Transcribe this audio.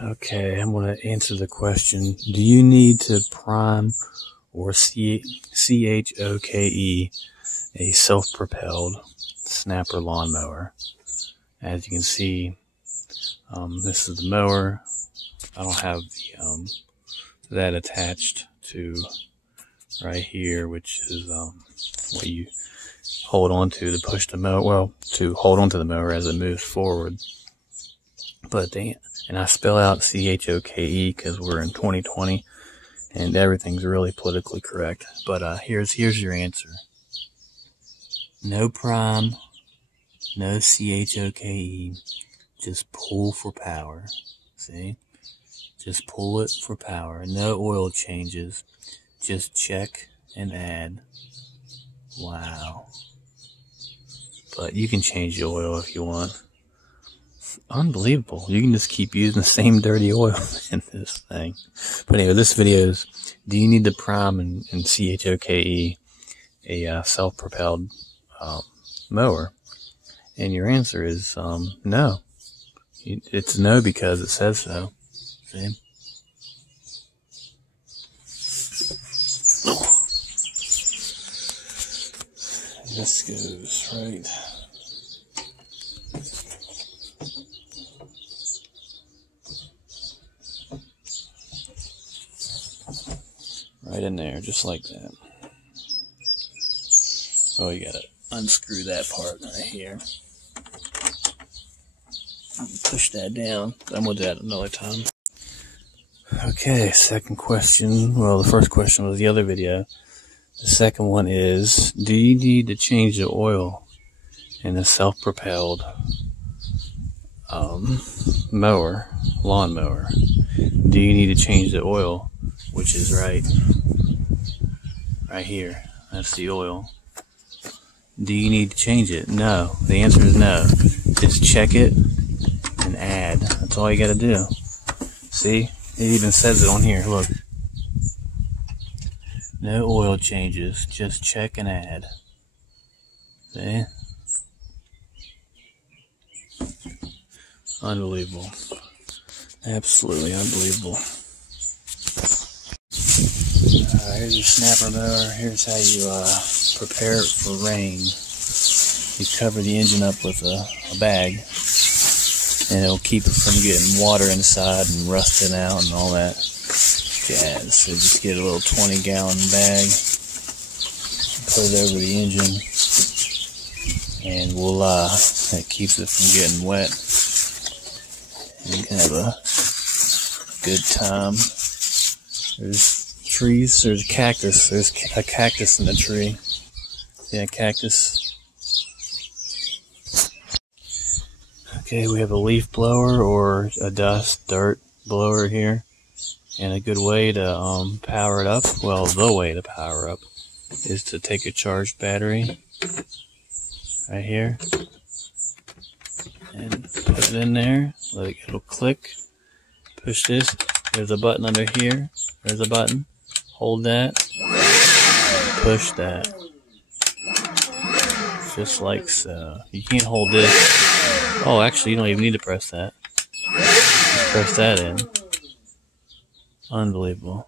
Okay, I'm going to answer the question. Do you need to prime or CHOKE a self-propelled snapper lawnmower? As you can see, this is the mower. I don't have the, that attached to right here, which is what you hold on to push the mower, well, to hold on to the mower as it moves forward. But and I spell out CHOKE because we're in 2020 and everything's really politically correct. But here's your answer. No prime, no CHOKE, just pull for power. See? Just pull it for power. No oil changes. Just check and add. Wow. But you can change the oil if you want. Unbelievable. You can just keep using the same dirty oil in this thing. But anyway, this video is, do you need to prime and CHOKE a self-propelled mower? And your answer is no. It's no because it says so. See? This goes right in there, just like that. Oh, you gotta unscrew that part right here. Push that down. I'm gonna do that another time. Okay, second question. Well, the first question was the other video. The second one is, do you need to change the oil in a self-propelled lawnmower? Do you need to change the oil, which is right here? That's the oil. Do you need to change it? No. The answer is no. Just check it and add. That's all you gotta do. See? It even says it on here. Look. No oil changes. Just check and add. See? Unbelievable. Absolutely unbelievable. Here's your snapper mower. Here's how you prepare it for rain. You cover the engine up with a bag, and it'll keep it from getting water inside and rusting out and all that jazz. So just get a little 20-gallon bag, put it over the engine, and voila, that keeps it from getting wet. And you can have a good time. There's trees, there's a cactus, there's a cactus in the tree. See that cactus? Okay, we have a leaf blower or a dirt blower here. And a good way to power it up, well, the way to power up is to take a charged battery right here and put it in there. Let it, it'll click. Push this. There's a button under here. There's a button. Hold that. Push that. Just like so. You can't hold this. Oh, actually, you don't even need to press that. Just press that in. Unbelievable.